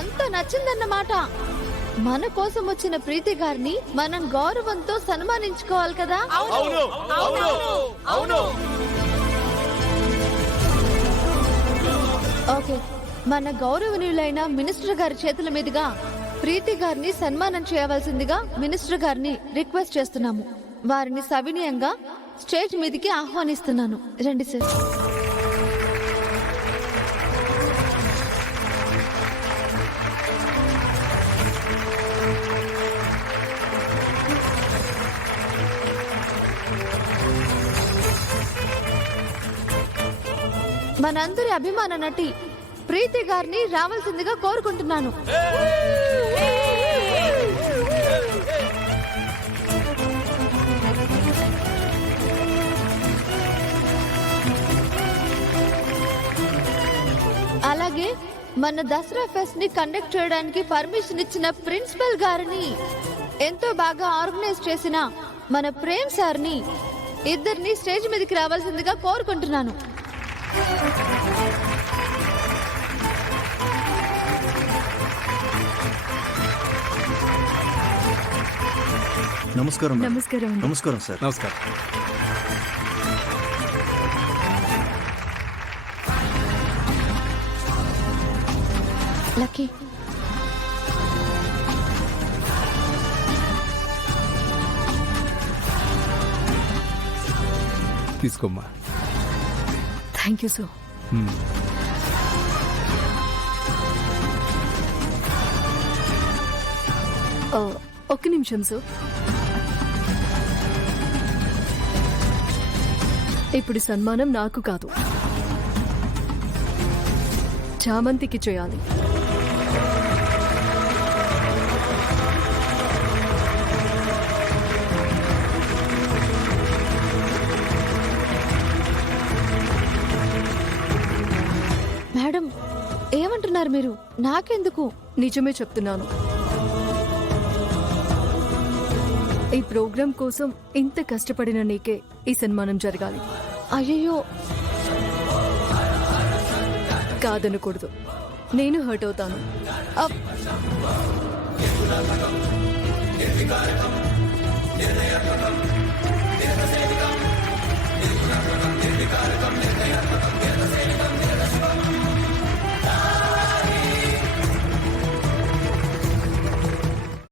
అంత నచ్చిందన్నమాట. మన కోసం వచ్చిన ప్రీతి గారిని మనం గౌరవంతో సన్మానించుకోవాలి కదా. అవును అవును అవును. ఓకే, మన గౌరవనీయులైన మినిస్టర్ గారి చేతుల మీదుగా ప్రీతి గారిని సన్మానం చేయవలసిందిగా మినిస్టర్ గారిని రిక్వెస్ట్ చేస్తున్నాము. వారిని సవినయంగా స్టేజ్ మీదకి ఆహ్వానిస్తున్నాను. రండి సార్. మనందరి అభిమాన నటి ప్రీతి గారిని రావాల్సిందిగా కోరుకుంటున్నాను. అలాగే మన దసరా ఫెస్ట్ ని కండక్ట్ చేయడానికి పర్మిషన్ ఇచ్చిన ప్రిన్సిపల్ గారిని, ఎంతో బాగా ఆర్గనైజ్ చేసిన మన ప్రేమ్ సార్ని, ఇద్దరిని స్టేజ్ మీదకి రావాల్సిందిగా కోరుకుంటున్నాను. నమస్కారం. నమస్కారం. నమస్కారం సార్. నమస్కారం. లక్కీ, తీసుకోమ్మా. Thank you sir. ఒక్క నిమిషం సార్. ఇప్పుడు సన్మానం నాకు కాదు, చామంతికి చేయాలి. మేడం ఏమంటున్నారు మీరు? నాకెందుకు? నిజమే చెప్తున్నాను. ఈ ప్రోగ్రాం కోసం ఇంత కష్టపడిన నీకే ఈ సన్మానం జరగాలి. అయ్యయ్యో, కాదనకూడదు, నేను హర్ట్ అవుతాను.